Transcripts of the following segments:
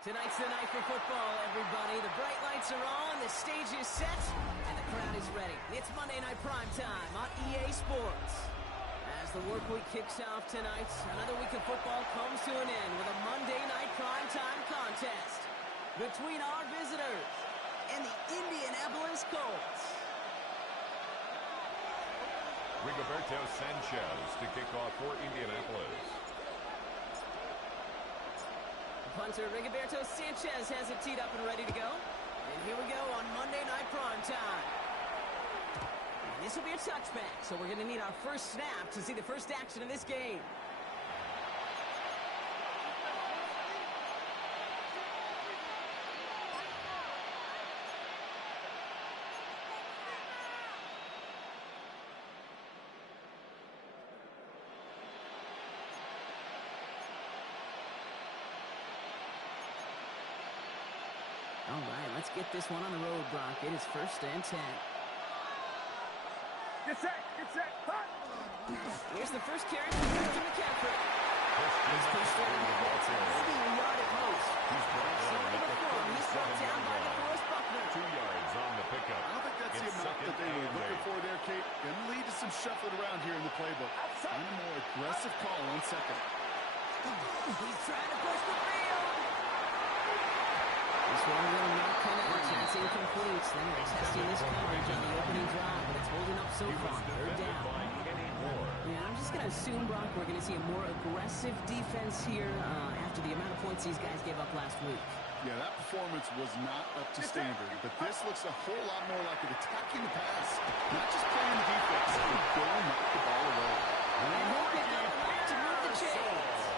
Tonight's the night for football, everybody. The bright lights are on, the stage is set, and the crowd is ready. It's Monday Night Primetime on EA Sports. As the work week kicks off tonight, another week of football comes to an end with a Monday Night Primetime contest between our visitors and the Indianapolis Colts. Rigoberto Sanchez to kick off for Indianapolis. Punter Rigoberto Sanchez has it teed up and ready to go. And here we go on Monday Night Primetime. And this will be a touchback, so we're going to need our first snap to see the first action of this game. All right, let's get this one on the road, Brock. It is 1st and 10. Get set, hot! Here's the first carry from Christian McCaffrey. He's pushed straight in the blitz, maybe a yard at most. He's brought down by DeForest Buckner. 2 yards on the pickup. I don't think that's the amount that they were looking for there, Kate. Going to lead to some shuffling around here in the playbook. And a more aggressive call on second. He's trying to push the field. This one will not connect. It's incomplete. They are testing this coverage on the opening drive, but it's holding up so far. 3rd down. Yeah, I'm just going to assume, Brock, we're going to see a more aggressive defense here after the amount of points these guys gave up last week. Yeah, that performance was not up to standard, but this looks a whole lot more like it attacking the pass, not just playing the defense, but go and knock the ball away. And he'll pick up the left to move the chains.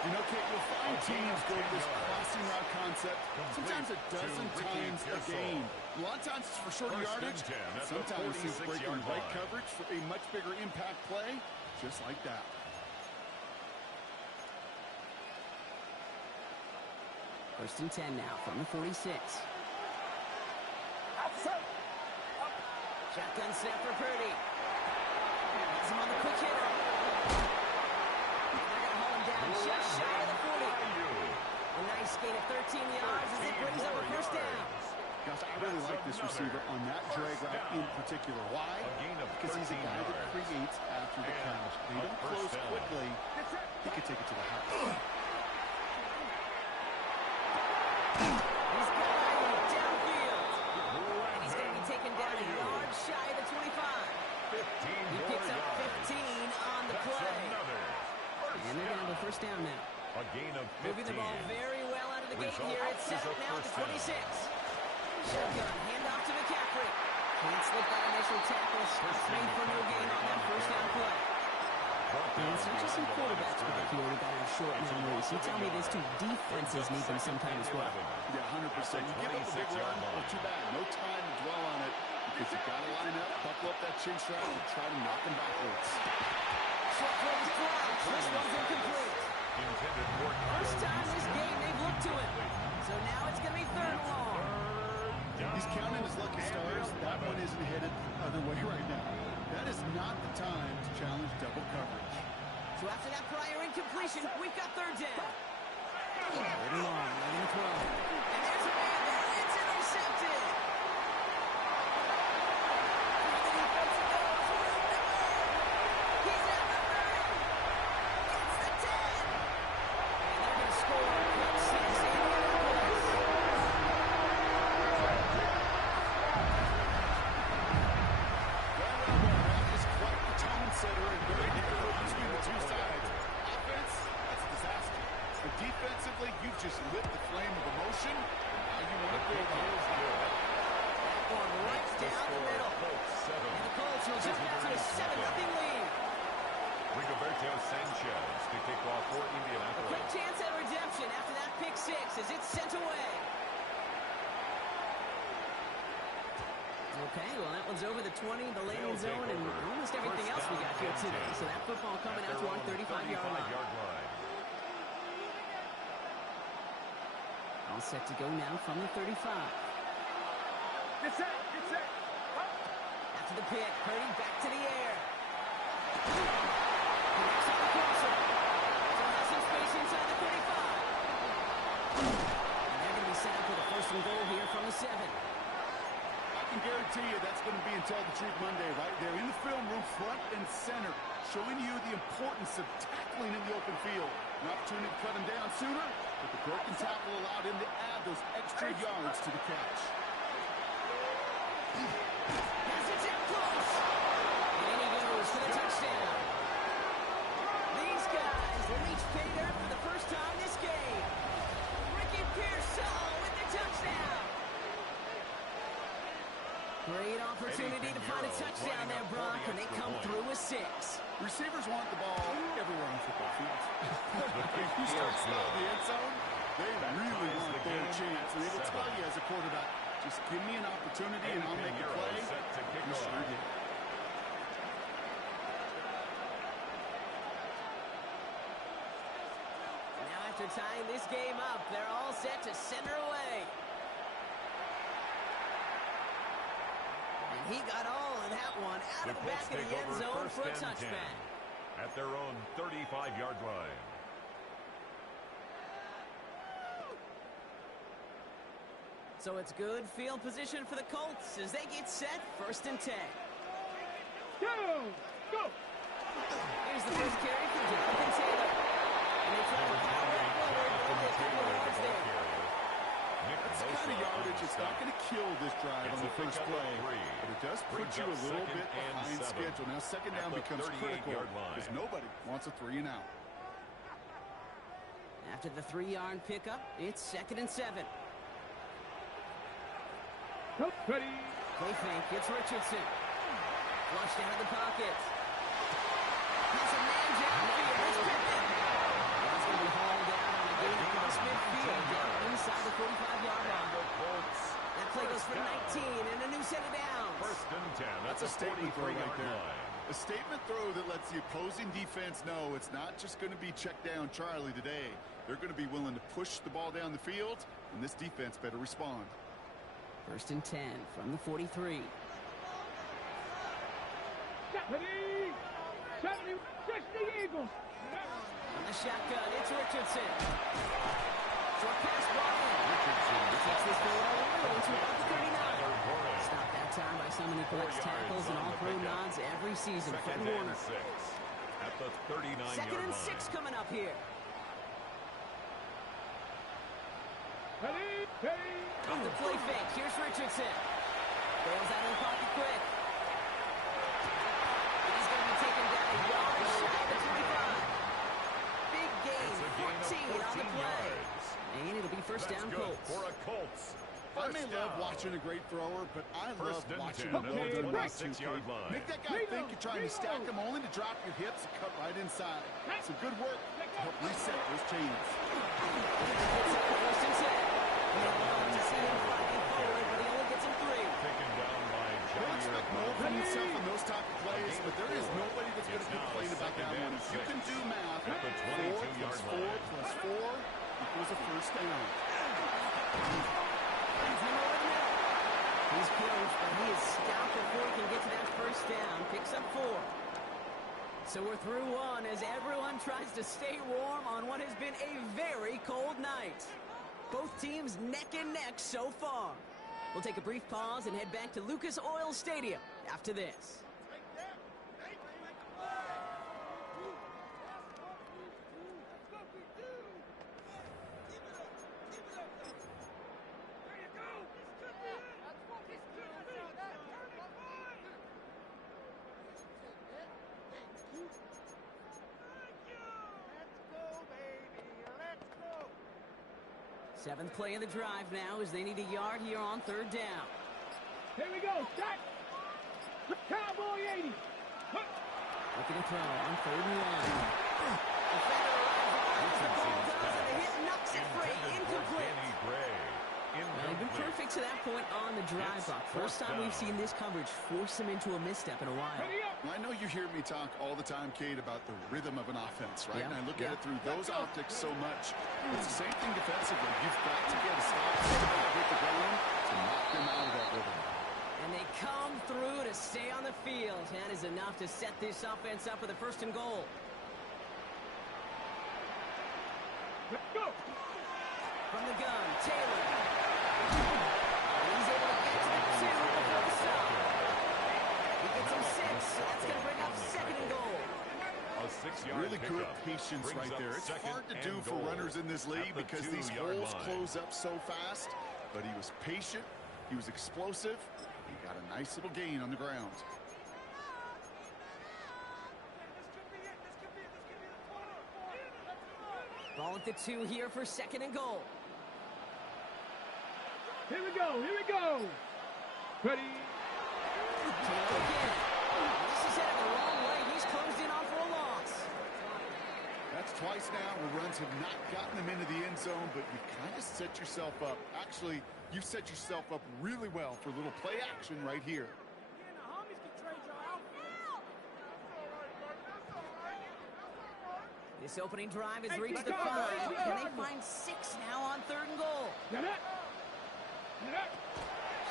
You know, Kate, you'll find teams go with this crossing route concept sometimes a dozen times a game. A lot of times it's for shorter yardage. Sometimes it's breaking the right coverage for a much bigger impact play, just like that. First and 10 now from the 46. Shotgun snap for Purdy. Gets him on the quick hitter. And they're going to haul him down just shy of the 40. A nice gain of 13 yards as it brings up a first down. Gosh, I really like this receiver on that drag route in particular. Why? Because he's a guy that creates after the catch. They don't close quickly. He could take it to the house. He's got it downfield. And he's going to be taken down a yard shy of the 25. He picks up 15 on the play. And they're going to have a first down now. A gain of 15. Moving the ball very well out of the gate here. It's set up now at the 26. Shotgun, handoff to McCaffrey. Can't slip that initial tackle. Stops made for no gain on that first down play. And it's not just some quarterbacks back here who got out short memories. You tell me these two defenses need them sometime as well. Yeah, 100%. You give up a big run, well, too bad. No time to dwell on it because you've got to line up, buckle up that chin strap, and try to knock them backwards. Short throw is blocked. This one's incomplete. First time this game they've looked to him. So now it's going to be 3rd and long. He's counting his lucky stars. That one isn't headed the other way right now. That is not the time to challenge double coverage. So after that prior incompletion, we've got 3rd down. 3rd and long, they're going to throw. And there's a man there. It's intercepted. The defensive goes. He's at the 30. Gets the 10. And they're going to score. Cut 6 Indianapolis. Setter and very difficult between the two sides. Offense, that's a disaster. But defensively, you've just lit the flame of emotion. Now you want to build on it. That one right down the middle. And the Colts will jump out to a 7-0 lead. Rigoberto Sanchez to kick off for A Indianapolis. quick chance at redemption after that pick 6 as it's sent away. Okay, well, that one's over the 20, the landing zone, and almost everything else we got here today. So that football coming out to our 35-yard line. All set to go now from the 35. Get set. After the pick, Purdy back to the air. Connects on the crosser. So has some space inside the 35. First and goal here from the 7. I can guarantee you that's going to be in Tell the Truth Monday right there in the film room, front and center, showing you the importance of tackling in the open field. An opportunity to cut him down sooner, but the broken tackle allowed him to add those extra yards to the catch. Has it down close. And he goes for the touchdown. These guys will reach pay dirt for the first time this game. Ricky Pearsall with the touchdown. Great opportunity to find a touchdown there, Brock, and they come through with 6. Receivers want the ball everywhere on the football field. If you start spotting the end zone, they really want their chance. And they will tell you as a quarterback, just give me an opportunity and I'll make a play. You sure did. Now after tying this game up, they're all set to send her away. And he got all of that one out of the back of the end zone for a touchback. At their own 35-yard line. So it's good field position for the Colts as they get set, 1st and 10. Go! Here's the first carry for Jonathan Taylor. And they try to power it forward, but they get the yards there. That's the kind of yardage. It's not going to kill this drive on the first play, but it does put you a little bit behind schedule. Now second down becomes critical because nobody wants a 3 and out. After the 3-yard pickup, it's 2nd and 7. Ready. Play fake. It's Richardson. Flushed out of the pocket. Has a man downfield. It's Pippen. That's going to be hauled down on a gain across midfield down inside the 45-yard line. That play goes for 19 and a new set of downs. 1st and 10. That's a statement throw right there. A statement throw that lets the opposing defense know it's not just going to be check down Charlie today. They're going to be willing to push the ball down the field, and this defense better respond. 1st and 10 from the 43. Ready. 70 Eagles. On the shotgun, it's Richardson. Short pass ball in. Richardson takes this ball all the way to about the 39. Stopped that time by someone who collects tackles and all-pro nods every season. Fred Warner. At the 39-yard 2nd and 6 coming up here. Ready. On the play fake, here's Richardson. Bails out of the pocket quick. He's going to be taken down a yard shy of the 25. Big gain, 14 on the play. And it'll be first down Colts. For a Colts. I may love watching a great thrower, but I love watching a well-done route too. Make that guy think you're trying to stack him only to drop your hips and cut right inside. Some good work to help reset those chains. First and 10. To see him fighting forward, but he only gets him 3. Taken down by He'll expect more from himself in those type of plays, but there is nobody that's going to complain about that one. If you can do math, 4 plus 4 plus 4 equals a first down. He's close, but he is stopped before he can get to that first down. Picks up 4. So we're through 1 as everyone tries to stay warm on what has been a very cold night. Both teams neck and neck so far. We'll take a brief pause and head back to Lucas Oil Stadium after this. Seventh play of the drive now as they need a yard here on 3rd down. Here we go. Shot. Cowboy 80. Looking to throw on 3rd and 1. Defender arrives as the ball does, and the hit knocks it free. Incomplete. Well, been perfect to that point on the drive block. First time we've seen this coverage force him into a misstep in a while. I know you hear me talk all the time, Kate, about the rhythm of an offense, right? And I look at it through those optics so much. It's the same thing defensively. You've got to get a stop with the ground to knock them out of that rhythm. And they come through to stay on the field. That is enough to set this offense up with a 1st and goal. Let's go. From the gun, Taylor. He's able to get to the 2 before the stop. He gets him 6, so that's going to bring up 2nd and goal. A 6-yard Really good patience right there. It's hard to do for runners in this league because these holes close up so fast. But he was patient. He was explosive. He got a nice little gain on the ground. Ball at the 2 here for 2nd and goal. Here we go. Here we go. Ready. Again. This is headed the wrong way. He's closed in on for a loss. That's twice now where runs have not gotten them into the end zone, but you kind of set yourself up. Actually, you set yourself up really well for a little play action right here. This opening drive has reached the 5. Can they find 6 now on 3rd and goal?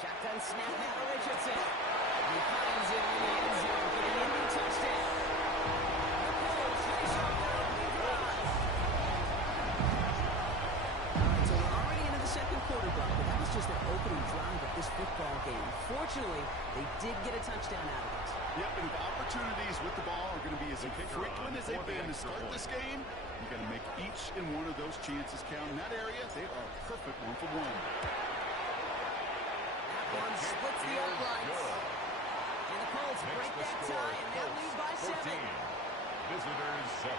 Shotgun snap now to Richardson. He finds it in the end zone for the Indy touchdown. The Bulls finish off their opening drive. All right, so we're already into the 2nd quarter, Buck, but that was just their opening drive of this football game. Fortunately, they did get a touchdown out of it. Yep, and the opportunities with the ball are going to be as frequent as they've been to start this game. You got to make each and one of those chances count. In that area, they are a perfect 1-for-1. That one splits the uprights. And the Colts break that tie and now lead by 7. Visitors 7.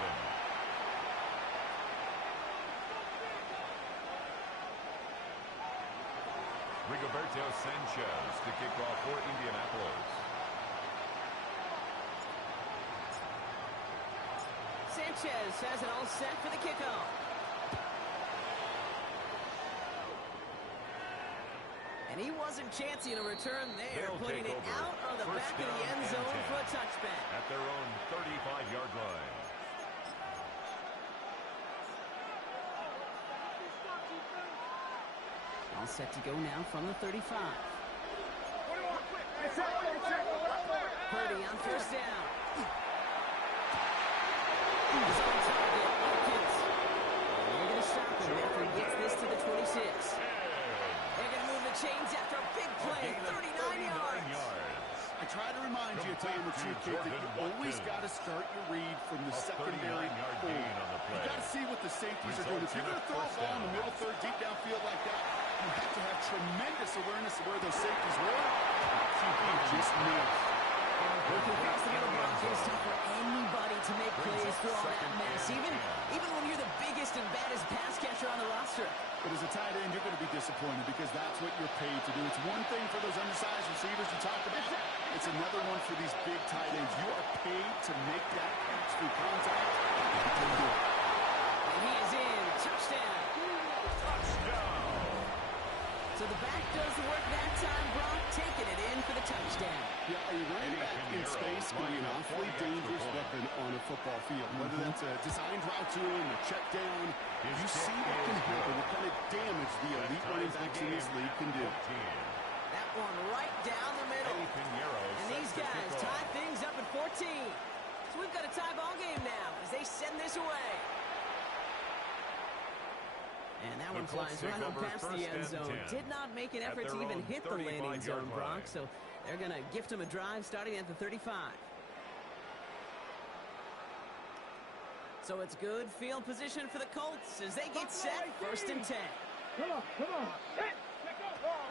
Rigoberto Sanchez to kick off for Indianapolis. Sanchez has it all set for the kickoff. And he wasn't chancing a return there, putting it out on the back of the end zone for a touchback. At their own 35-yard line. All set to go now from the 35. Purdy on 1st down. He's on target. Watkins. They're going to stop him after he gets this to the 26. They're going to move the chains after a big play. 39 yards. I try to remind you a time or two, kid, that you always got to start your read from the secondary forward. You got to see what the safeties are doing. If you're going to throw a ball in the middle third, deep downfield like that, you have to have tremendous awareness of where those safeties were. QB just missed. Working across the middle block is tough for anybody to make plays through all that mess, even when you're the biggest and baddest pass catcher on the roster. But as a tight end, you're going to be disappointed because that's what you're paid to do. It's one thing for those undersized receivers you talk about. It's another one for these big tight ends. You are paid to make that catch through contact. You can do it. And he is in. Touchdown. So the back does the work that time, Brock, taking it in for the touchdown. Yeah, a running back in space can be an awfully dangerous weapon on a football field. Whether that's a designed route to him, a check down, you see what can happen, what kind of damage the elite running backs in this league can do. That one right down the middle. And these guys tie things up at 14. So we've got a tie ball game now as they send this away. And that one flies right on past the end zone. Did not make an effort to even hit the landing zone, Brock. So they're going to gift him a drive starting at the 35. So it's good field position for the Colts as they get set. 1st and 10. Come on.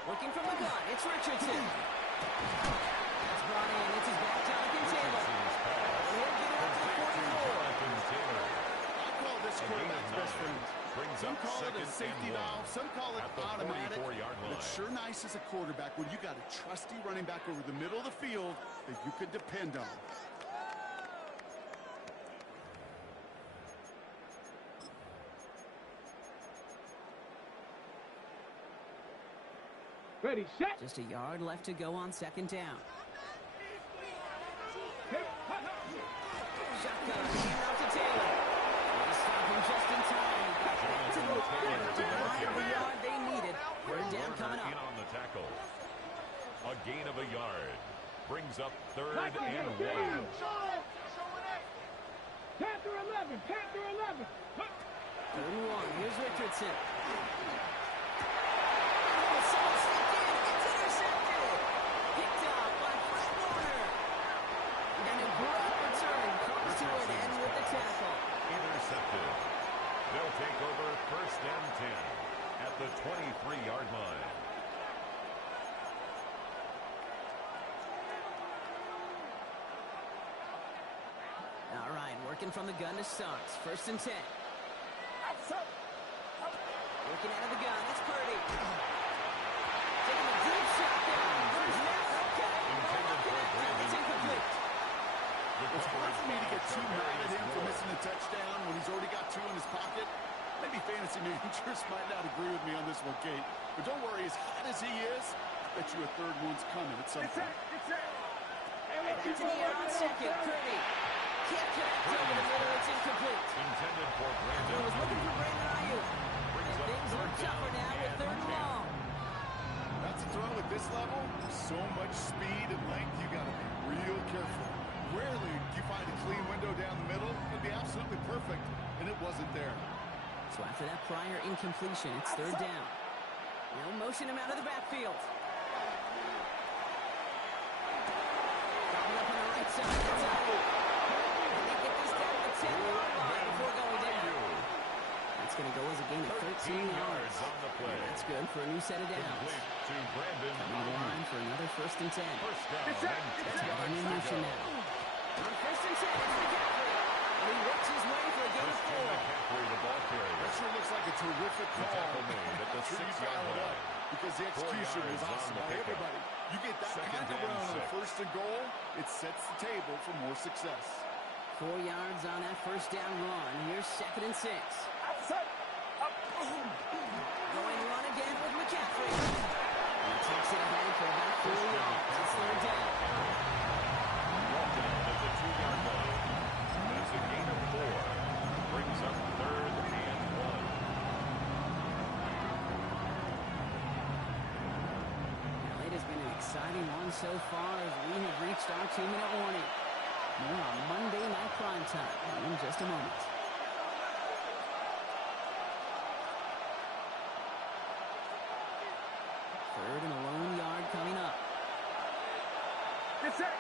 Looking from the gun, it's Richardson. That's brought in. It's his back, Jonathan Taylor. He'll get it up to the 44. I call this quarterback's best friend. Some call it a safety valve, some call it automatic. But it's sure nice as a quarterback when you got a trusty running back over the middle of the field that you could depend on. Ready, set. Just a yard left to go on 2nd down. Shotgun, hand off to Taylor. They stop him just in time. Back to the line to provide the yard they needed. Third down coming up. On the tackle. A gain of a yard. Brings up 3rd and 1. Panther 11. 3rd and 1. Here's Richardson. Working from the gun to start. 1st and 10. Working out of the gun. It's Purdy. Taking a deep shot there. First down. Okay. It's incomplete. It's hard for me to get too mad at him for missing a touchdown when he's already got 2 in his pocket. Maybe fantasy managers might not agree with me on this one, Kate. But don't worry, as hot as he is, I bet you a 3rd one's coming at some point. Back to the air on 2nd. Purdy. Can't connect over the middle. It's incomplete. Intended for Brandon. He was looking for Brandon Ayuk. And things look tougher now with 3rd and long. That's a throw at this level. So much speed and length, you got to be real careful. Rarely do you find a clean window down the middle. It'd be absolutely perfect, and it wasn't there. So after that prior incompletion, it's 3rd down. They'll motion him out of the backfield. Dropping up on the right side. That's Ayuk. And they get this down to the 10-yard line before going down. That's going to go as a gain of 13 yards. On the play. That's good for a new set of downs. Complete to Brandon. Coming to the line for another 1st and 10. First down and 10 Got him in yards motion to go. now. On 1st and 10, it's McCaffrey. And he works his way for a gain of 4. McCaffrey, the ball carrier. That sure looks like a terrific The call. tackle made at the I'm sure you 6-yard dialed it line. up because the 4 execution was yards awesome on the by pickup. everybody. You get that Second kind of down, run on 6. 1st and goal, it sets the table for more success. 4 yards on that 1st down run. Here's 2nd and 6. Going run again with McCaffrey. He takes it ahead for about 4 yards. It's 3rd down. Ball down at the 2-yard line. That's a gain of 4. Brings up 3rd and 1. Now, it has been an exciting one so far as we have reached our 2-minute warning. More on Monday Night Primetime in just a moment. Third and a lone yard coming up. Get set.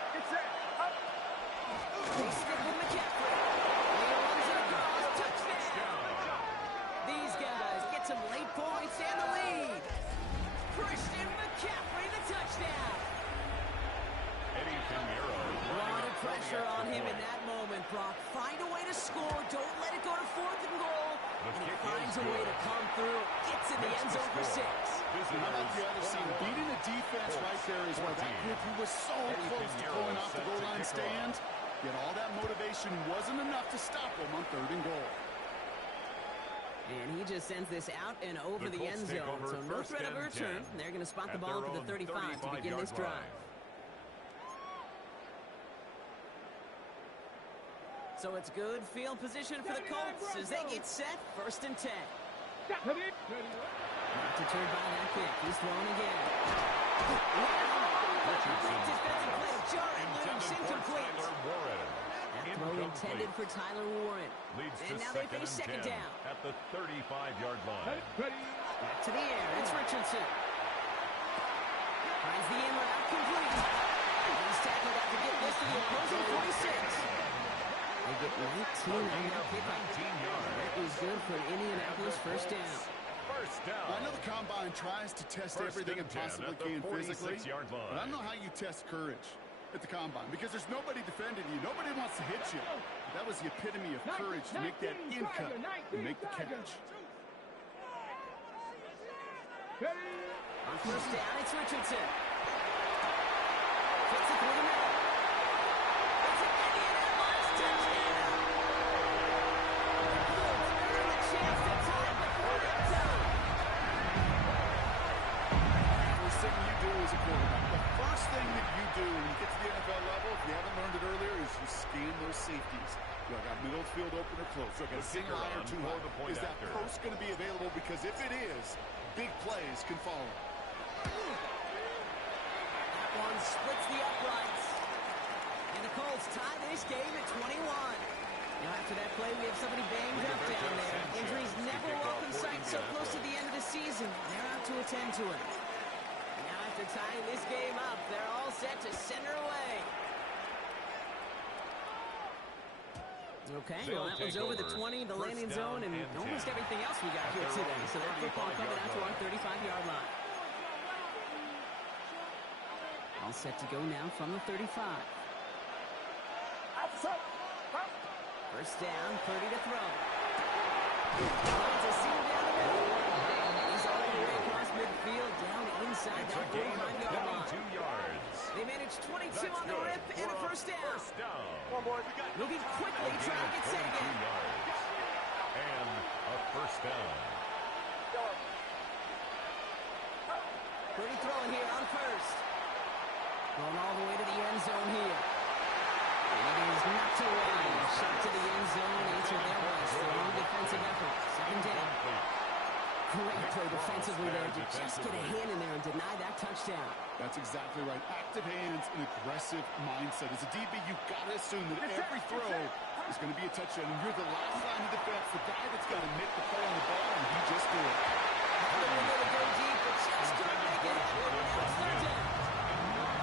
They stick with McCaffrey. He runs it across. Touchdown. These guys get some late points and the lead. Christian McCaffrey, the touchdown. Eddie Pinheiro. A lot of pressure on him in that moment, Brock. Find a way to score. Don't let it go to 4th and goal. And he finds a way to come through. Gets in the end zone for 6. How about the other side? Beating the defense right there is why that group who was so close to pulling off the goal line stand. Yet all that motivation wasn't enough to stop him on 3rd and goal. And he just sends this out and over the end Colts take zone. over So no 1st threat of a and return. 10 They're going to spot the at ball their to the own 35 to begin 35-yard this drive. line. So it's good field position for the Colts as they get set. 1st and 10. Not deterred by that kick. He's throwing again. Great defensive play to Jarrett loose, incomplete. That throw intended for Tyler Warren. Leads to And now they 2nd face and 2nd 10 down. at the 35-yard line. Back to the air. It's Richardson. Finds the in route complete. He's tackled out to get this to the opposing 46. They get 19 on that pickup. 19 yards. That was good for an Indianapolis 1st down. First down. I know the combine tries to test 1st everything and it 10 possibly at the can physically, 46-yard line. but I don't know how you test courage at the combine because there's nobody defending you. Nobody wants to hit you. That was the epitome of courage to make that in cut and make the catch. On 1st down, it's Richardson. Takes it through the middle. It's an Indianapolis touchdown. The Colts earn the chance to tie before that time. First thing you do as a quarterback, the first thing that you do when you get to the NFL level, if you haven't learned it earlier, is you scan those safeties. Do I got middle field open or close? Do I got a single eye or two high? Is that post going to be available? Because if it is, big plays can follow. That one splits the uprights. And the Colts tie this game at 21. Now after that play, we have somebody banged up down there. Injuries never welcome sight so close to the end of the season. They're out to attend to it. And now after tying this game up, they're all set to send her away. Okay, well, that one's over the 20, the landing zone, and almost everything else we got here today. So that football coming out to our 35-yard line. All set to go now from the 35. First down, 30 to throw. Finds a seam down the middle. He's all the way across midfield, down inside It's that a gain of 45-yard line. 22 yards. They managed 22 That's on the good rip and a for first down. First down. Come on, boys. We got Moving quickly, A trying to gain get of set 22 again. yards. And a first down. Pretty throwing here on first. Going all the way to the end zone here. And it is not to wide. Shot to the end zone, answered there by a strong defensive effort. Second down. Great play defensively there to just get a hand in there and deny that touchdown. That's exactly right. Active hands and aggressive mindset. As a DB, you've got to assume that every throw is going to be a touchdown. And you're the last line of defense, the guy that's got to make the play on the ball, and he just did it. Had a little bit of go deep, but just couldn't make it. Now it's third down.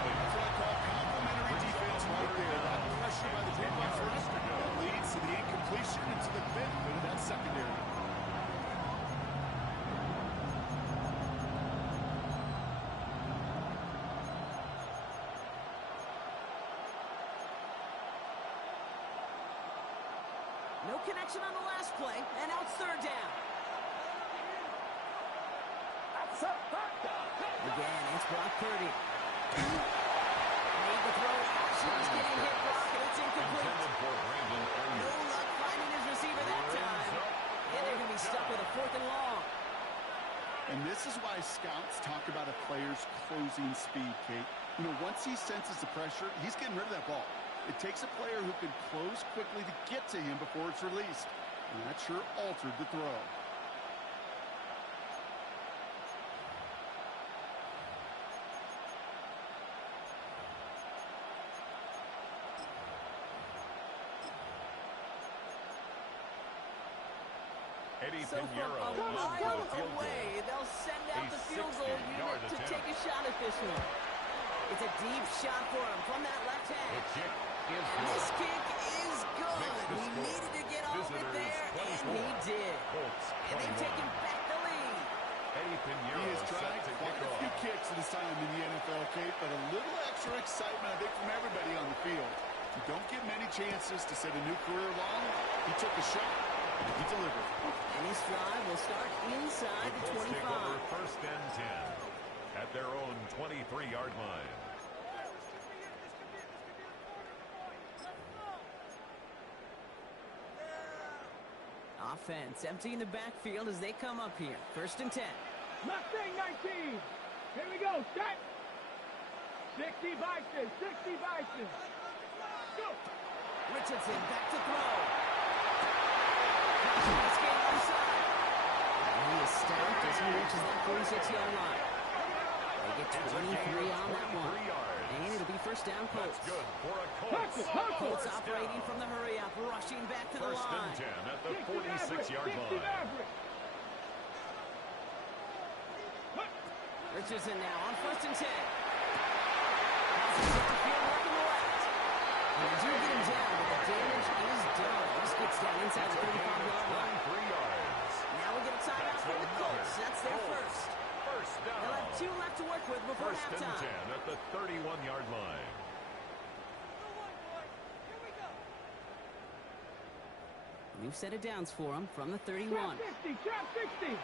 That's what I call complimentary defense right there. That pressure by the team by first that leads to the incompletion and to the benefit of that secondary. No connection on the last play, and now it's third down. Again, it's Brock Purdy. Made the throw. He's getting hit, Brock, and it's incomplete. Intended for Brandon No Ayuk. luck finding his receiver that time. And they're going to be stuck with a fourth and long. And this is why scouts talk about a player's closing speed, Kate. You know, once he senses the pressure, he's getting rid of that ball. It takes a player who can close quickly to get to him before it's released. And that sure altered the throw. Eddie So from Pinheiro a in for mile the field away, goal. they'll send out A the field goal 60-yard unit to attempt. take a shot at this one. It's a deep shot for him from that left The hand. kick is And this good. kick is good. Makes the He score. needed to get off it Visitors there, and he 24. did. Colts And they've 21. taken back the lead. Eddie Pinheiro He has set tried to quite kick a few off. kicks in his time in the NFL, Kate, but a little extra excitement, I think, from everybody on the field. You don't get many chances to set a new career long. He took a shot. He delivered. And this drive will start inside the Colts take over 25. first and 10 at their own 23-yard line. Offense emptying the backfield as they come up here. First and 10. Mustang 19. Here we go. Set. 60 Bison. 60 Bison. Go. Richardson back to throw. Let's get onside. And he is stopped as he reaches that 46-yard line. They get 23 on that one. 23 yards. And it'll be first down Colts. That's good for a Colts. Colts First operating down. from the hurry up, rushing back to the First line. and 10 at the 60 Maverick. 46-yard 60 line. Maverick. Richardson now on first and 10. Passes downfield looking left. And they do get him down, but the damage is done. This gets down inside the 35-yard line. 23 yards. Now we get a timeout from the Colts. That's their first. First down. They'll have 2 left to work with before First and halftime. 10 at the 31-yard line. New set of downs for him from the 31. Trap 60. Trap 60.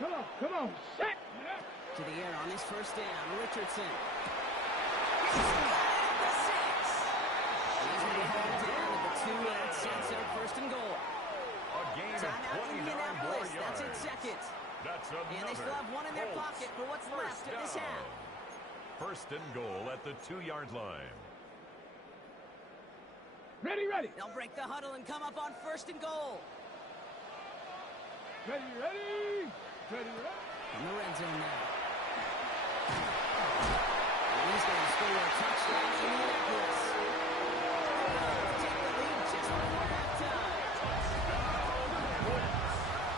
Come on. Come on. Set. To the air on his first down, Richardson. He's got it at the 6. He's going to be hauled down at the 2, and that sets up first and goal. A gain of Timeout 29 more Indianapolis. That's yards. its second. That's another. And they still have 1 in their Colts pocket for what's left first of this down. half. First and goal at the 2-yard line. Ready, ready. They'll break the huddle and come up on first and goal. Ready, ready. Ready, ready. In the red zone now. And he's going to score a touchdown in Indianapolis. Take the lead just before halftime.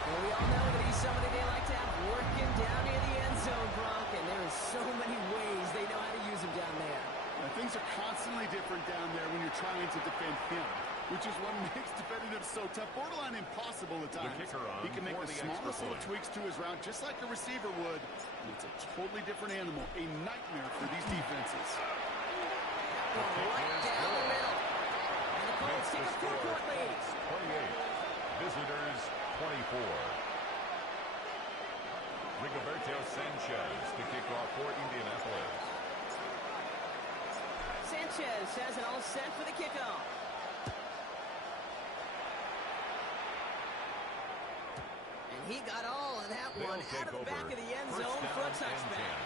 Well, we all know that he's somebody they like to have working down near the end zone, Brock, and there is so many ways they know how to use him down there. Things are constantly different down there when you're trying to defend him, which is what makes defending him so tough, borderline impossible at times. kicker on He can make for the the smallest extra little point. tweaks to his route, just like a receiver would. And it's a totally different animal, a nightmare for these defenses. Right down the middle. And the Colts take a score, 4-point lead. Colts 28, visitors 24. Rigoberto Sanchez to kick off for Indianapolis. Sanchez has it all set for the kickoff. And he got all of that one out of the back of the end zone for a touchback.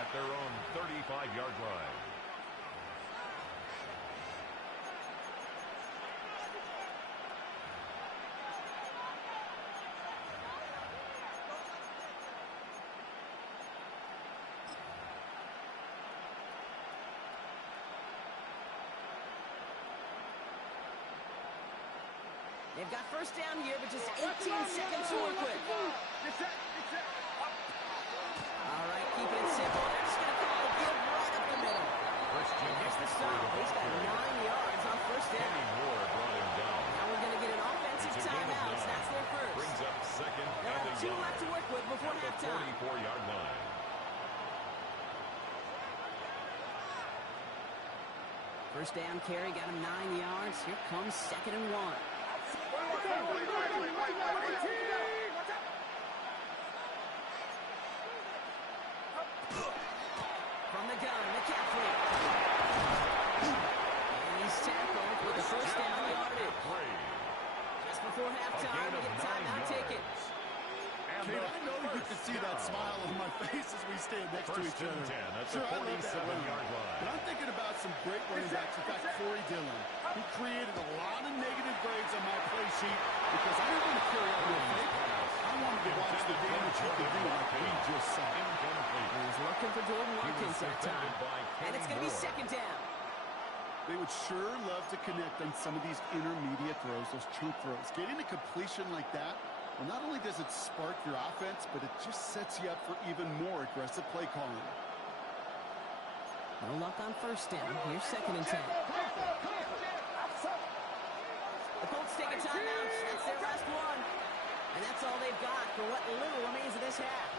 At their own 35-yard line. They've got first down here, but just 18 seconds to work with. All right, keeping it simple. They're just going to call it give right up the middle. Here's the stop. He's got 9 yards on first down. Kenny Moore brought him down. Now we're going to get an offensive timeout. That's their first. Brings up second They'll and have 2 left to work with before at the halftime. 44-yard line. First down carry, got him 9 yards. Here comes 2nd and 1. From the gun, McCaffrey. And he's tackled with the first down yardage. Just before halftime, we get a timeout taken. Kate, I know you can see that smile on my face as we stand next to each other. Sure, I love that run. But I'm thinking about some great running backs. In fact, Corey Dillon, who created a lot of negative grades on my play sheet because I didn't want to carry out real fake. I wanted to watch the damage he could do like we just saw. He's looking for Jordan Watkins that time. And it's going to be 2nd down. They would sure love to connect on some of these intermediate throws, those chunk throws. Getting a completion like that, well, not only does it spark your offense, but it just sets you up for even more aggressive play calling. No luck on first down. Here's 2nd and 10. The Colts take a timeout. That's their last one. And that's all they've got for what little remains of this half.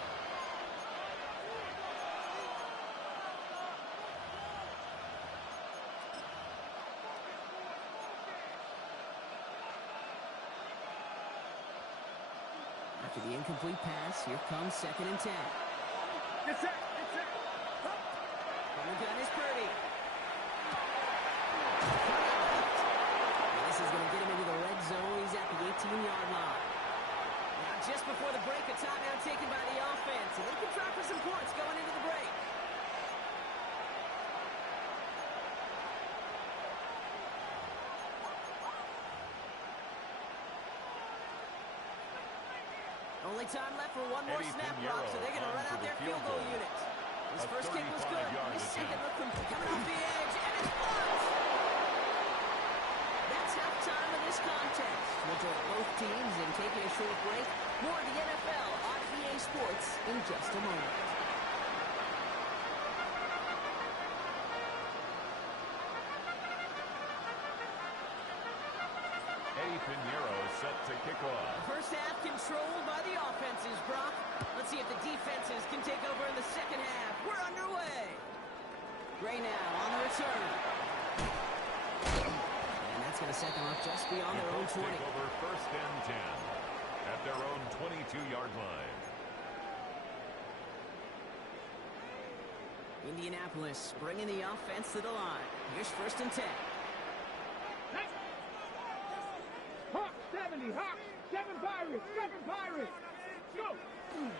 After the incomplete pass, here comes 2nd and 10. From the gun is Purdy. And this is going to get him into the red zone. He's at the 18-yard line. Now, just before the break, a timeout taken by the offense. And they can try for some points going into the break. Only time left for one more snap block, so they're going to run out their field goal unit. His first kick was good. His second look coming off the edge, and it's blocked. That's halftime of this contest. We'll join both teams in taking a short break. More of the NFL on EA Sports in just a moment. Pinheiro set to kick off. First half controlled by the offenses, Brock. Let's see if the defenses can take over in the second half. We're underway. Gray now on the return. And that's going to set them up just beyond their own 20. Take over 1st and 10 at their own 22-yard line. Indianapolis bringing the offense to the line. Here's 1st and 10. Hawk 70, Hawk 7 Pirates, 7 Pirates. Go.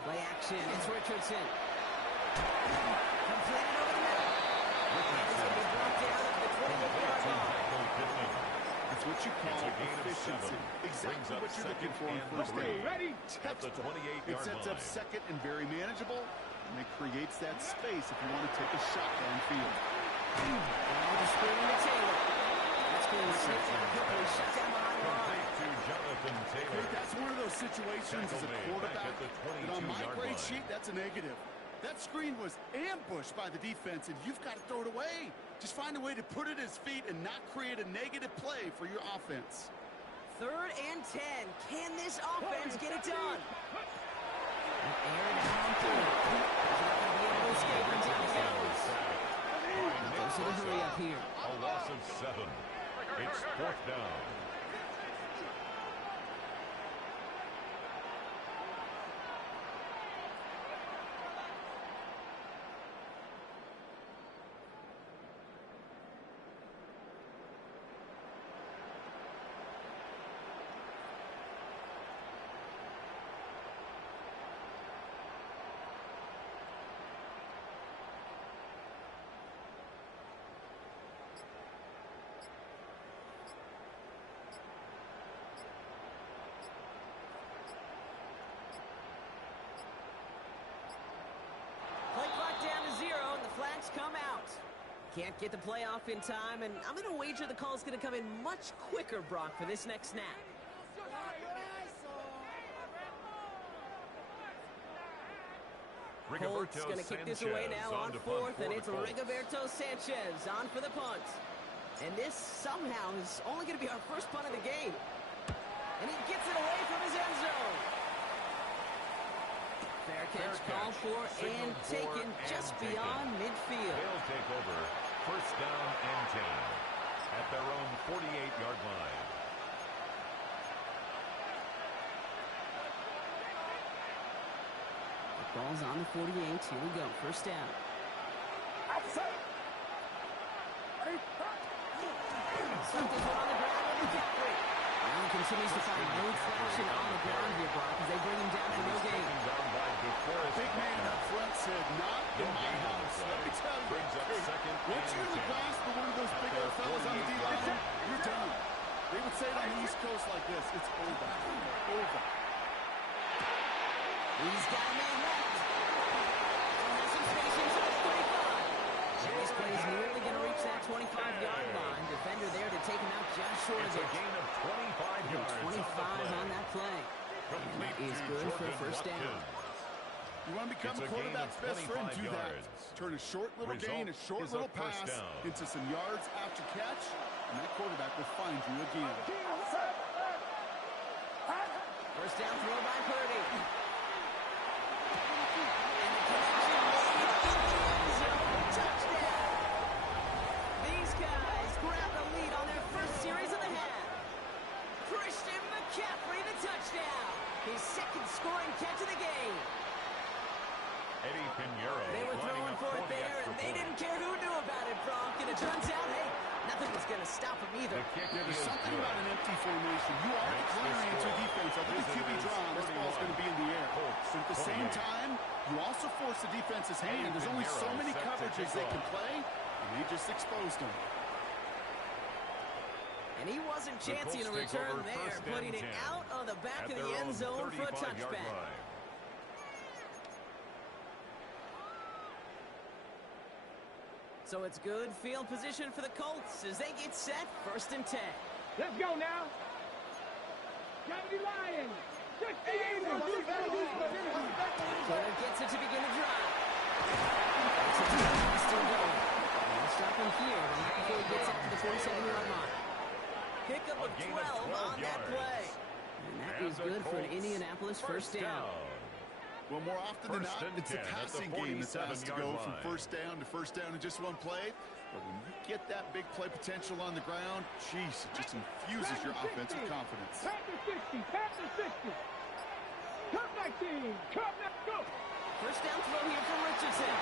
Play action. It's Richardson. Completed over the middle. It's going to be brought down at the 28-yard line. It's what you call efficiency. Exactly what you're looking for in first down. Ready? At the 28-yard line. It sets up second and very manageable, and it creates that space if you want to take a shot downfield. Now the screen to Taylor. That's going to slip and quickly shut down behind the line. To Jonathan Taylor. Hey, that's one of those situations as a quarterback that on my grade sheet, that's a negative. That screen was ambushed by the defense, and you've got to throw it away. Just find a way to put it at his feet and not create a negative play for your offense. 3rd and 10. Can this offense get it done? Aaron on through. He's not going to be able to escape until he goes. Close to the hurry up here. A loss of 7. It's fourth down. Play clock down to 0, and the flags come out. Can't get the play off in time, and I'm going to wager the call's going to come in much quicker, Brock, for this next snap. Colts going to kick this away now on fourth, and it's Rigoberto Sanchez on for the punt. And this somehow is only going to be our first punt of the game. And he gets it away from his end zone. Fair catch called for and taken just beyond midfield. They'll take over first down and 10 at their own 48-yard line. The ball's on the 48. Here we go. First down. Something's on the ground with McCaffrey. Allen continues to find no traction on the ground here, Brock, as they bring him down for no gain. Big man up front said, not in my house. Let me tell you, once you get the grasp of one of those big old fellas on the D-line, you're done. They would say it on the East Coast like this, it's over. Over. He's got a man left. And has some space inside the 35. And this play is nearly going to reach that 25-yard line. Defender there to take him out just short of it. It's a gain of 25 yards. 25 on that play. And that is good for a first down. You want to become a quarterback's best friend, do that. Turn a short little gain, a short little pass into some yards after catch, and that quarterback will find you again. First down throw by Purdy. And the connection made in the end zone. Touchdown. These guys grab the lead on their first series of the half. Christian McCaffrey, the touchdown. His second scoring catch of the game. Eddie Pinheiro. They were throwing for it there, and they didn't care who knew about it, Bronk. And it turns out, hey, nothing was going to stop him either. Yeah, there's something about an empty formation. You are declaring into a defense. I think the QB draw, this ball's going to be in the air. But at the same time, you also force the defense's hand. There's only so many coverages they can play, and they just exposed them. And he wasn't chancing a return there, putting it out on the back of the end zone for a touchback. So it's good field position for the Colts as they get set, 1st and 10. Let's go now. 70 Lions. 60 Eagles. Taylor gets it to begin the drive. Still going. We'll stop him here before he gets up to the 47-yard line. Pickup of 12 on that play. And that is good for an Indianapolis first down. Well, more often than not, it's a passing game that's asked to go from first down in just one play. But when you get that big play potential on the ground, geez, it just infuses your offensive confidence. Pass to 60, pass to 60. Come 19, come now, go. First down throw here from Richardson.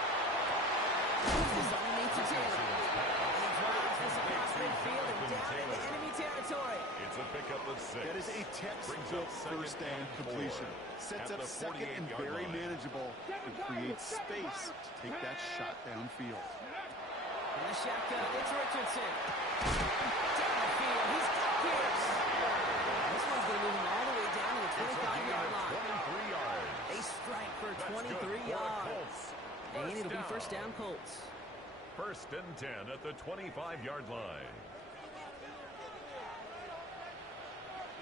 This is underneath to Taylor. And he drives this across midfield and down into enemy territory. It's a pickup of 6. That is a textbook first down completion. Sets up second and very manageable and creates space to take that shot downfield. And the shotgun, it's Richardson. Down the field, he's got Pierce. This one's going to move him all the way down to the 25-yard line. 23 yards. They strike for 23 yards. And it'll be first down Colts. 1st and 10 at the 25-yard line.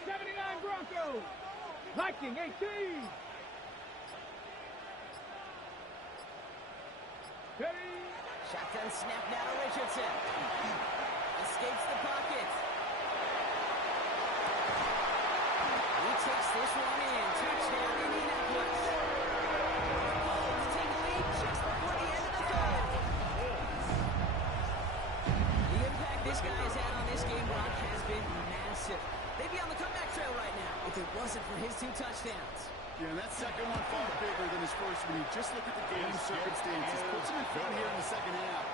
79 Broncos. Viking 18. Ready. Shotgun snap now to Richardson. Escapes the pocket. He takes this one in. Touchdown Indianapolis. The Colts take a lead just before the end of the third. The impact this guy has had on this game, Brock, if it wasn't for his 2 touchdowns. Yeah, and that second one far bigger than his first when you just look at the game circumstances. Puts him in front here in the second half.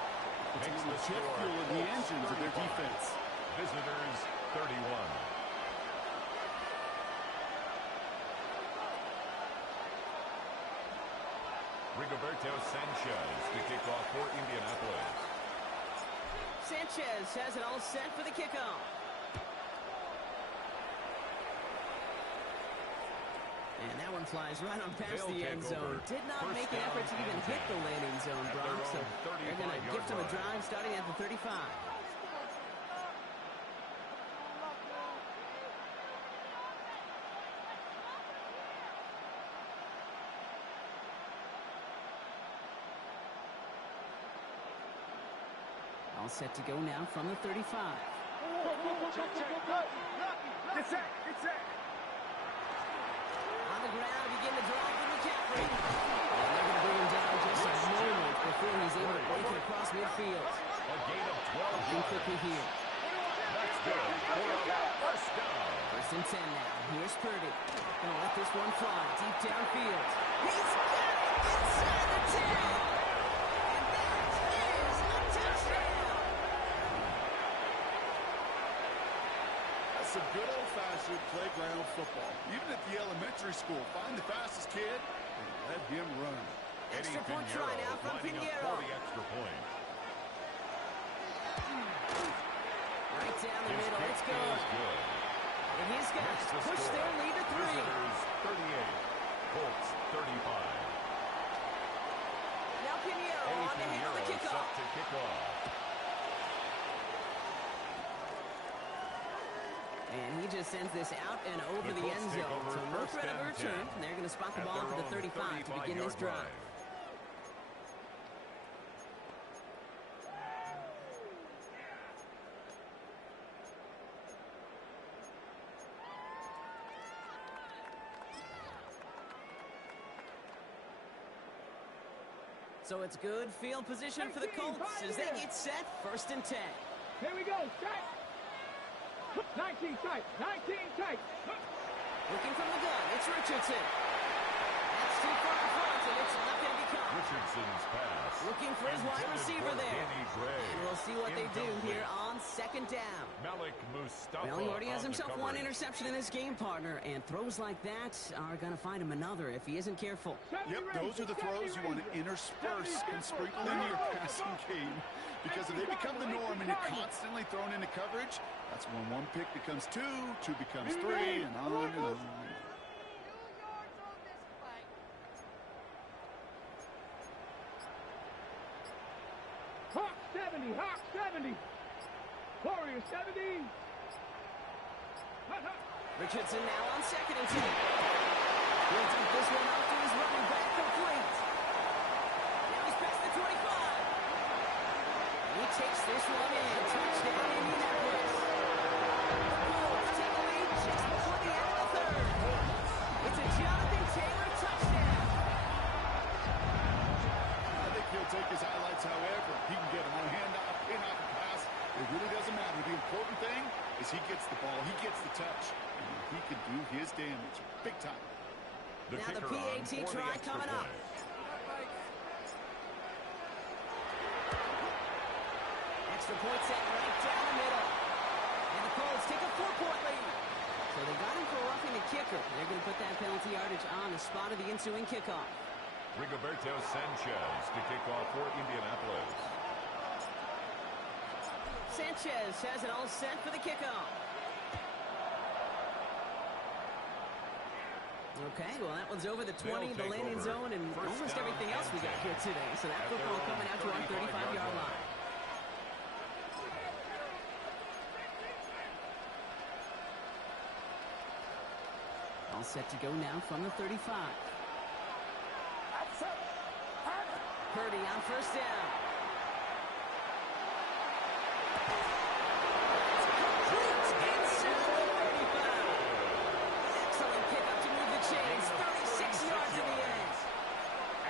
It's the jet fuel of the engines of their defense. Visitors 31. Rigoberto Sanchez to kick off for Indianapolis. Sanchez has it all set for the kickoff. And that one flies right on past the end zone. Did not make an effort to even hit the landing zone, Brock. So they're going to gift him a drive starting at the 35. All set to go now from the 35. Get set, get set. On the ground, begin the drive from McCaffrey. And they're going to bring him down just a moment before he's able to break it across midfield. A gain of 12 Looking quickly here. That's good. First down. 1st and 10 now. Here's Purdy. Gonna let this one fly deep downfield. He's got it inside the 10. And that is a touchdown. That's some good old-fashioned playground football. Even at the elementary school, find the fastest kid and let him run. Extra point try now from Pinheiro. For the extra point. Right down the middle. It's good. And his guys push their lead to 3. Visitors 38. Colts 35. Now Pinheiro on the handle of the kickoff. Set to kick off. And he just sends this out and over the end zone. So no threat of a return. And they're going to spot the ball for the 35 to begin this drive. So it's good field position for the Colts as they get set. 1st and 10. Here we go, set. 19 tight, 19 tight. Looking from the gun, it's Richardson. That's too far in front, and it's not going to be caught. Richardson's pass. Looking for his wide receiver there. And we'll see what they do here on 2nd down. Malik Mustafa. Well, he already has himself one interception in this game, partner, and throws like that are going to find him another if he isn't careful. Yep, those are the throws you want to intersperse and sprinkle into your passing game. Because if they become the norm and you're constantly thrown into coverage, that's when 1 pick becomes 2, 2 becomes 3, and on and on. Hawk 70, Hawk 70. Warrior 70. Richardson now on 2nd and 10. He'll take this one off to his running back, complete. Now he's past the 25. He takes this one in. Touchdown, Indianapolis. The Colts take a lead just before the end of the 3rd. It's a Jonathan Taylor touchdown. I think he'll take his highlights however. He can get him on a handoff, pin-off, a pass. It really doesn't matter. The important thing is he gets the ball. He gets the touch. And he can do his damage big time. Now the PAT try coming up. Extra point set right down the middle. And the Colts take a 4-point lead. So they got him for roughing the kicker. They're going to put that penalty yardage on the spot of the ensuing kickoff. Rigoberto Sanchez to kick off for Indianapolis. Sanchez has it all set for the kickoff. Okay, well, that one's over the 20, the landing zone, and almost everything else we got here today. So that football coming out to our 35-yard line. All set to go now from the 35. Purdy on 1st down. Excellent pickup to move the chains. 36 yards in the end.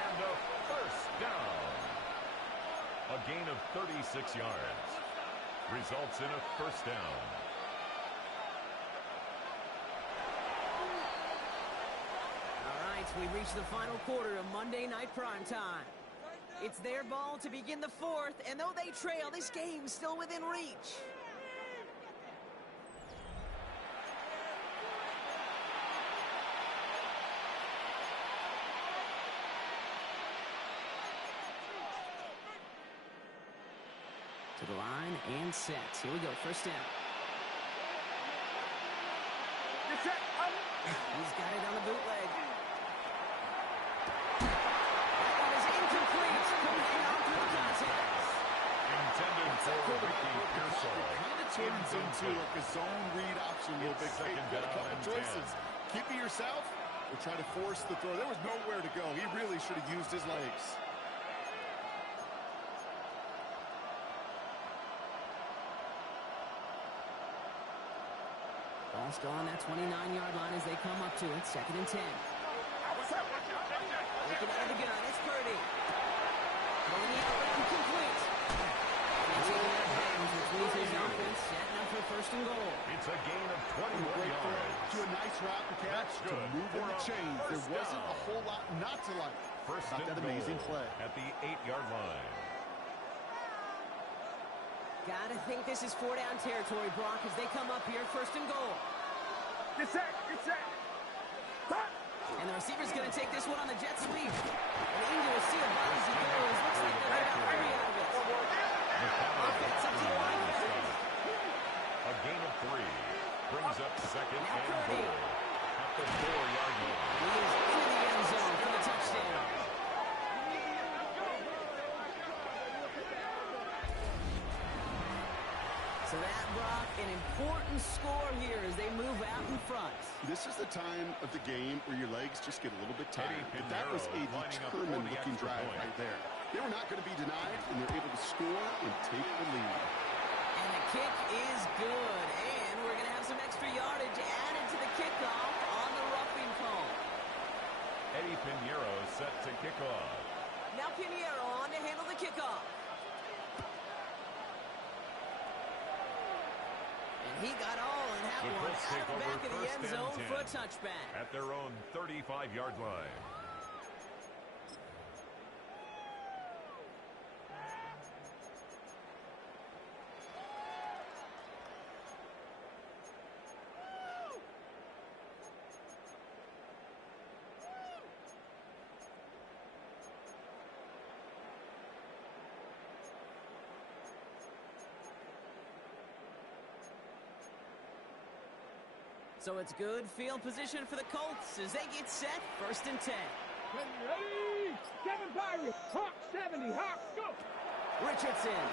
And a 1st down. A gain of 36 yards. Results in a 1st down. right, we reach the final quarter of Monday Night Primetime. It's their ball to begin the fourth, and though they trail, this game's still within reach. To the line and set. Here we go, first down. He's got it on the bootleg. That one is incomplete. Couldn't hang on through the contest. Intended for Ricky Pearsall. Kind of turns into like a zone read option a little bit. Kate, you got a couple choices. Keep it yourself or try to force the throw. There was nowhere to go. He really should have used his legs. Ball still on that 29-yard line as they come up to it. 2nd and 10. Looking out of the gun, it's Purdy. Throwing the out route, complete. He's taking out of bounds, which leaves his offense setting up for first and goal. It's a gain of 21 yards. To a nice route to catch, to move in the chains. There wasn't a whole lot not to like. First Not and that amazing goal play. at the 8-yard line. Gotta think this is 4-down territory, Brock, as they come up here, first and goal. Get set, get set. And the receiver's gonna take this one on the jet sweep. And into a sea of bodies he goes. Looks like they're gonna have three out of it. Offense up to the line. A gain of 3 brings up 2nd Now and Purdy. goal at the 4-yard line. He is into the end zone for the touchdown. So that, Brock, an important score here as they move out in front. This is the time of the game where your legs just get a little bit tired. Eddie But that was a Pinheiro lining up for the determined-looking extra drive point. right there. They were not going to be denied, and they're able to score and take the lead. And the kick is good. And we're going to have some extra yardage added to the kickoff on the roughing call. Eddie Pinheiro set to kick off. Now Pinheiro on to handle the kickoff. And he got all in that The one Colts out take of the over back of the first end and zone 10 for a touchback. at their own 35-yard line. So it's good field position for the Colts as they get set, 1st and 10. Ready? 7 Pirates. Hawk 70. Hawk, go. Richardson.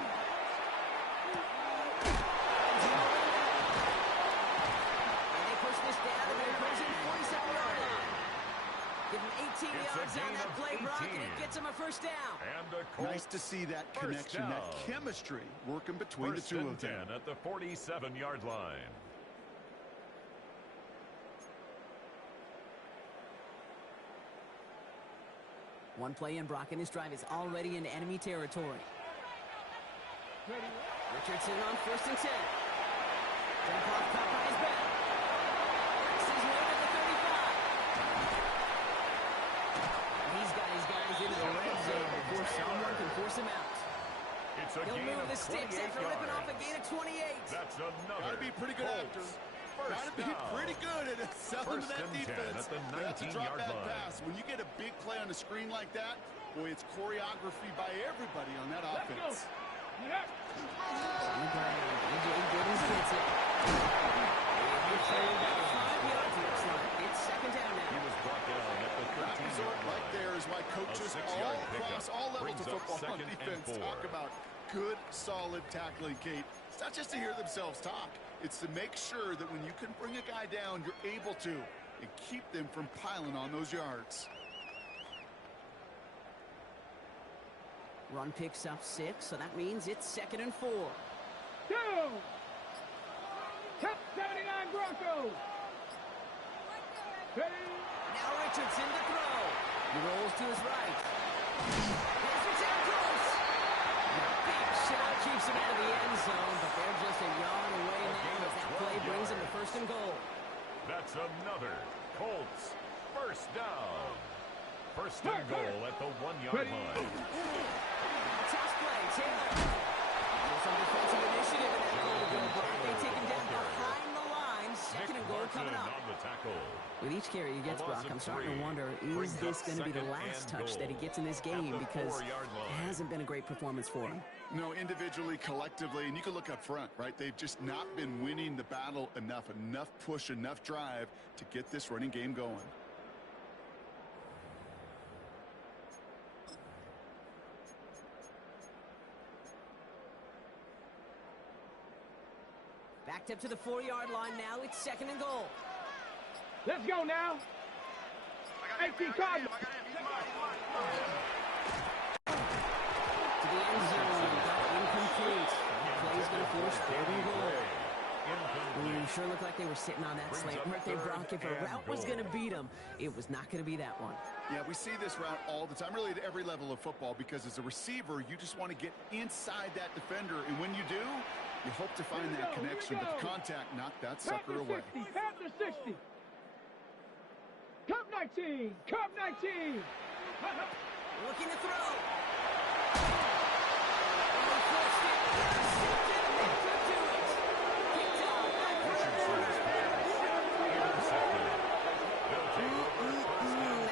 And they push this down to the opposing 47-yard line. Give him 18 It's a yards on gain that of play, Brock, and 18. it gets him a first down. And the Colts Nice to see that first connection, that down. chemistry working between First the two and of them. 10 at the 47-yard line. One play in, Brock, and this drive is already into enemy territory. Richardson on 1st and 10. Jump off, caught by his back. Breaks his way to the 35. And he's got his guys into the red zone before someone can force him out. It's a He'll gain move of the sticks 28 after ripping off a yards. gain of 28. That's another. Gotta be pretty good after. Colts Gotta first be down. pretty good at selling to First that and 10 defense. at the That's a drop 19-yard back line. pass. When you get a big play on the screen like that, boy, it's choreography by everybody on that Let's go. offense. Yeah. On the ground, A.J. Giddens gets it. He's saying about 5 yards, looks like. It's 2nd down He now. was brought down at the That 13-yard result line. right there is why coaches A 6-yard all pickup across all levels of brings up football on 2nd and defense 4. talk about good, solid tackling, Kate. It's not just to hear themselves talk. It's to make sure that when you can bring a guy down, you're able to, and keep them from piling on those yards. Run picks up 6, so that means it's 2nd and 4. Go. Top 79 Broncos. Ready? Now Richardson to throw. He rolls to his right. Here's the tackle. Big shot keeps him out of the end zone, but they're just a yard away now as that play brings him to 1st and goal. That's another Colts First down. First and goal at the 1-yard line. Toss play, Taylor. There's some defensive initiative in that goal to go, but they take him down behind the line. Second and goal coming up. On the tackle. With each carry he gets, Brock, I'm starting to wonder, is this going to be the last touch that he gets in this game? Because it hasn't been a great performance for him. No, individually, collectively, and you can look up front, right? They've just not been winning the battle enough push, enough drive to get this running game going. Backed up to the 4-yard line now. It's second and goal. Let's go now. 18 Cardinals. To the end zone, but incomplete. Play's going to force third and goal. Ooh, sure looked like they were sitting on that slant. Weren't they, Brock? If a route was going to beat them, it was not going to be that one. Yeah, we see this route all the time, really at every level of football, because as a receiver, you just want to get inside that defender, and when you do, you hope to find that connection, but the contact knocked that sucker away. Panther 60. Cup 19. Cup 19. Looking to throw. Forced it. Intercepted. They could do it. Picked off by Kurt Warner.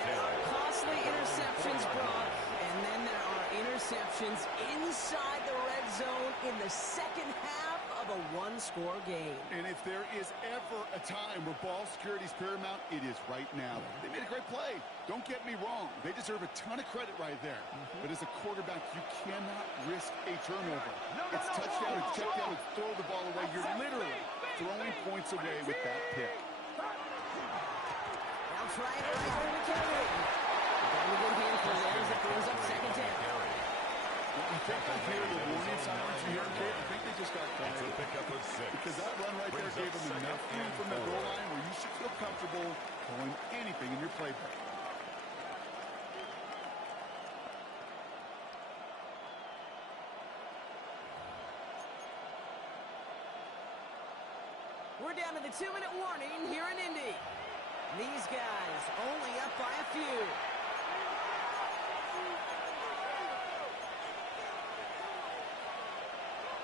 There are costly interceptions, Brock, and then there are interceptions inside the red zone in the second half of a one-score game. And if there is ever a time where ball security is paramount, it is right now. They made a great play. Don't get me wrong. They deserve a ton of credit right there. But as a quarterback, you cannot risk a turnover. It's touchdown, it's check down, it's throw the ball away. You're literally throwing points away with that pick. They'll try it right here to carry. Got a good handful there as it brings up second down. I think I hear the warning sirens you hear, Kate. I think they just got quiet. It's a pickup of 6. Because that run right there gave them enough room from the goal line where you should feel comfortable calling anything in your playbook. We're down to the 2-minute warning here in Indy. These guys only up by a few.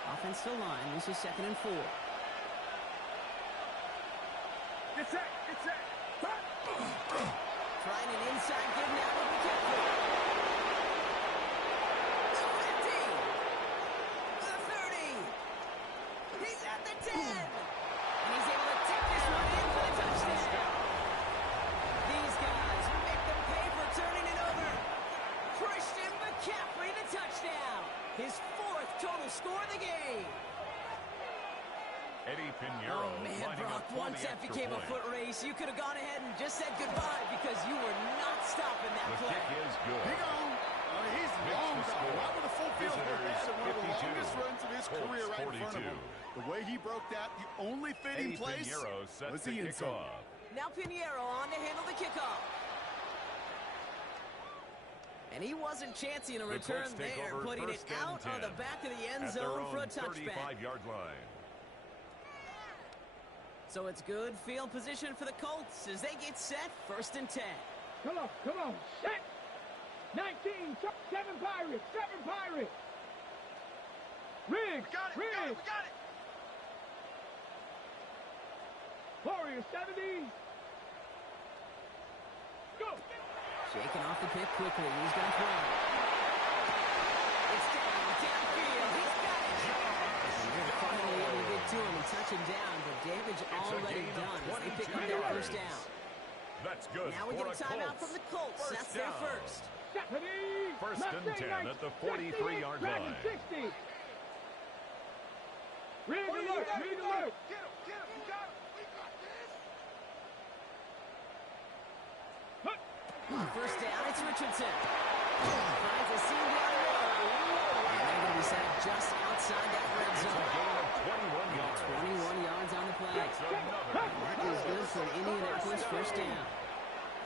Offense still line. This is second and 4. Get set. Get set. Trying an inside give now to McCaffrey. The 50. The 30. He's at the 10. And he's able to take this one in for the touchdown. These guys make them pay for turning it over. Christian McCaffrey, the touchdown. His 4th total score of the game. Eddie Pinheiro. Oh, man, Brock, one step became a foot race. You could have gone ahead and just said goodbye because you were not stopping that The play. kick is good. He's long gone. Not with a full field. That's one of the longest runs of his career right in front of him. The way he broke that, the only fitting place was the end zone. Now Pinheiro on to handle the kickoff. And he wasn't chancing a return there, putting it out on the back of the end zone for a touchback. 35-yard line. So it's good field position for the Colts as they get set, 1st and 10. Come on. Set. 19. 7 Pirates. 7 Pirates. Riggs. We got it. Warriors 70. Go. Shaking off the pick quickly. He's going to throw. It's downfield. He's got it. And they're finally able to get to him and touch him down, but damage already done as they pick up their 1st down. That's good. Now we get a timeout from the Colts. That's their first. 1st and 10 at the 43-yard line. 60. Read alert. Get him. You got it. We got this. 1st down, it's Richardson. Finds a seam down the road. And they're going to be set just outside that red zone. A gain of 21 yards. 21 yards on the play. That is good for Indianapolis 1st down.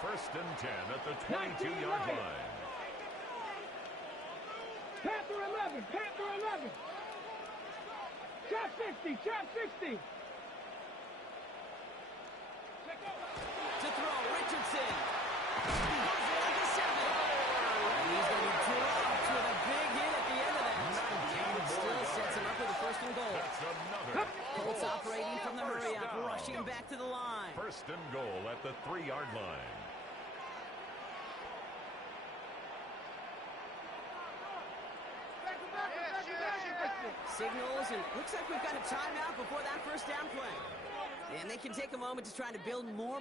1st and 10 at the 22-yard line. Panther 11. Trap 60. To throw, Richardson. marching back to the line. First and goal at the 3-yard line. Signals, and looks like we've got a timeout before that first down play. And they can take a moment to try to build more.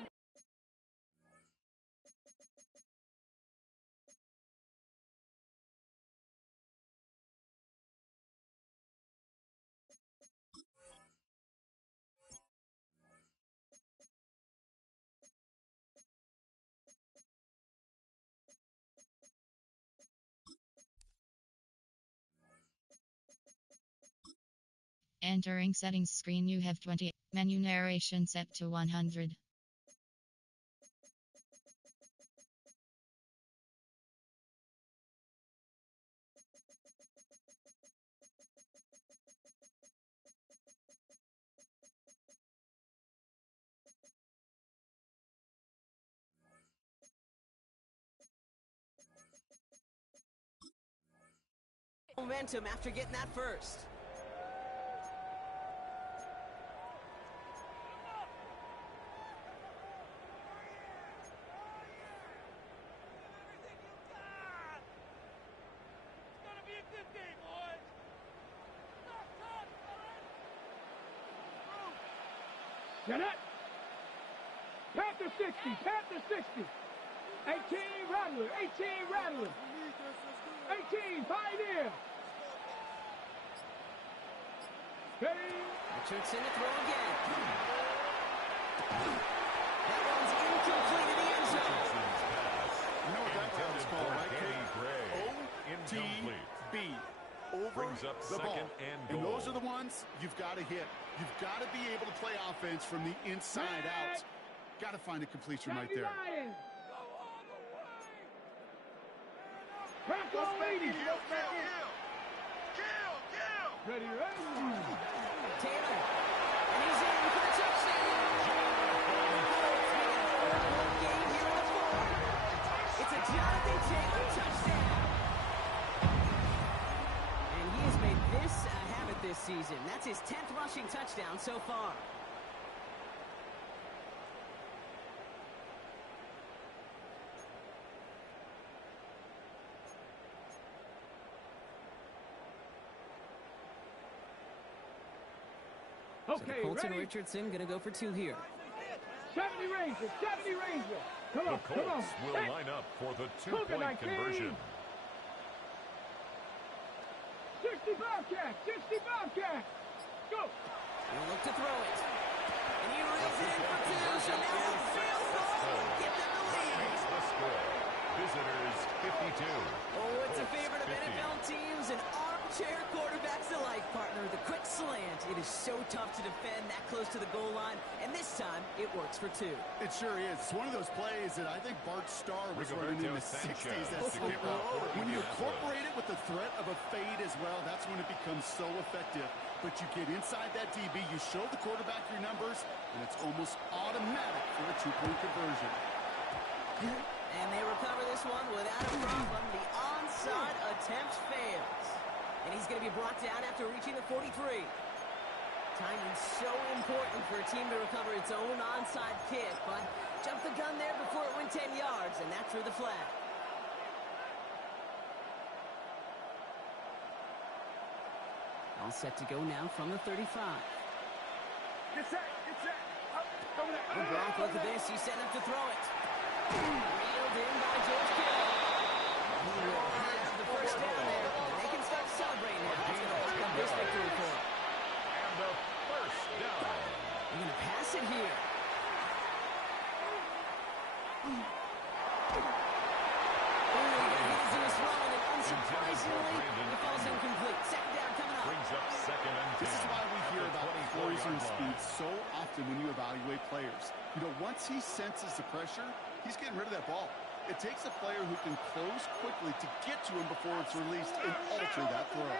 Entering settings screen, you have 20. Menu narration set to 100. Momentum after getting that first. Get it. Panther 60, Panther 60. 18 Rattler, 18 Rattler. 18 Pioneer. Ready. Richardson to throw again. That one's incomplete in the end zone. You know what that route is called, right, Kate? O-T-B. Over Brings up the second ball. and And goal. those are the ones you've got to hit. You've got to be able to play offense from the inside out. Got to find a completion right there. Bronco ladies. Ready, ready. Taylor. And he's in for the touchdown. Game here on 4. It's a Jonathan Taylor touchdown. And he has made this a habit this season. That's his 10th rushing touchdown so far. Okay, Colts and ready. Richardson going to go for 2 here. 70 Ranger, 70 Ranger. Come The on, come on. Colts will Hey. line up for the Look at 2-point that conversion. 60 Bobcat, 60 Bobcat. Go. He'll look to throw it. And he reels it in for 2. So now the field goal. Get them the lead. Makes the score. Visitors 52. Oh, it's a Colts favorite of 50. NFL teams and armchair quarterbacks alike, partner. The quick slant. It is so tough to defend that close to the goal line, and this time it works for 2. It sure is. It's one of those plays that I think Bart Starr was running in the 60s. That's to kick off for when you Indianapolis. incorporate it with the threat of a fade as well, that's when it becomes so effective. But you get inside that DB, you show the quarterback your numbers, and it's almost automatic for a 2-point conversion. And they recover this one without a problem. The onside attempt fails. And he's going to be brought down after reaching the 43. Timing's so important for a team to recover its own onside kick, but jumped the gun there before it went 10 yards, and that drew the flag. All set to go now from the 35. Get set, get set. Up, over there. And Gronk, look at this. He's setting up to throw it. Reeled in by George Kittle. He will have the first down there. They can start celebrating now. That's going to open up this victory for them. And the first down. They're going to pass it here. Unsurprisingly, it falls incomplete. Second down coming up. Brings up second and 10. This is why we hear about 24-yard closing line. speed so often when you evaluate players. You know, once he senses the pressure, he's getting rid of that ball. It takes a player who can close quickly to get to him before it's released and alter that throw. On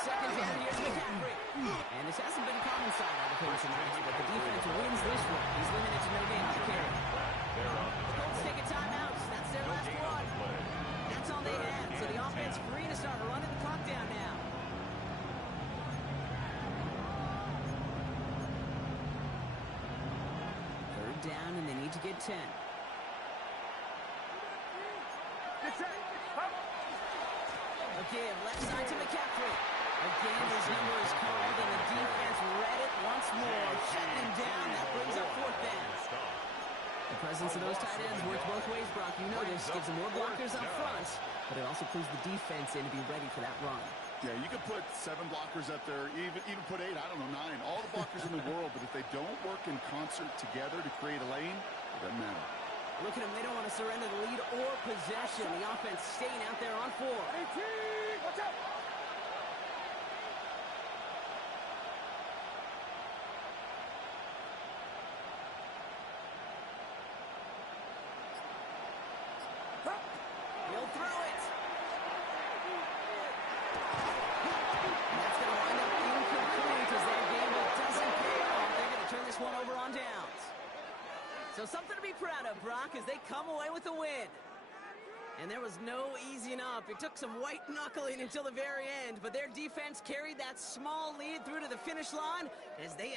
second down, here's McCaffrey. And this hasn't been a common side on the Colts tonight, but the defense wins this one. He's limited to no gain on the carry. They're on the Colts take a timeout. That's their last gain on one. the play. That's all they had. So the offense free to start running the clock down now. to get 10. Again, left side to McCaffrey. Again, his number is called, and the defense read it once more, shutting him down. That brings up 4th down. The presence of those tight ends works both ways, Brock. You know this. Gives them more blockers up front, but it also clues the defense in to be ready for that run. Yeah, you could put 7 blockers up there, even put 8, I don't know, 9. All the blockers in the world, but if they don't work in concert together to create a lane, it doesn't matter. Look at them. They don't want to surrender the lead or possession. The offense staying out there on 4. Watch out! He'll throw it. And that's going to wind up incomplete as that gamble doesn't pay off. They're going to turn this one over on downs. So something to be proud of, Brock, as they come away with a win. And there was no easing up. It took some white knuckling until the very end, but their defense carried that small lead through to the finish line as they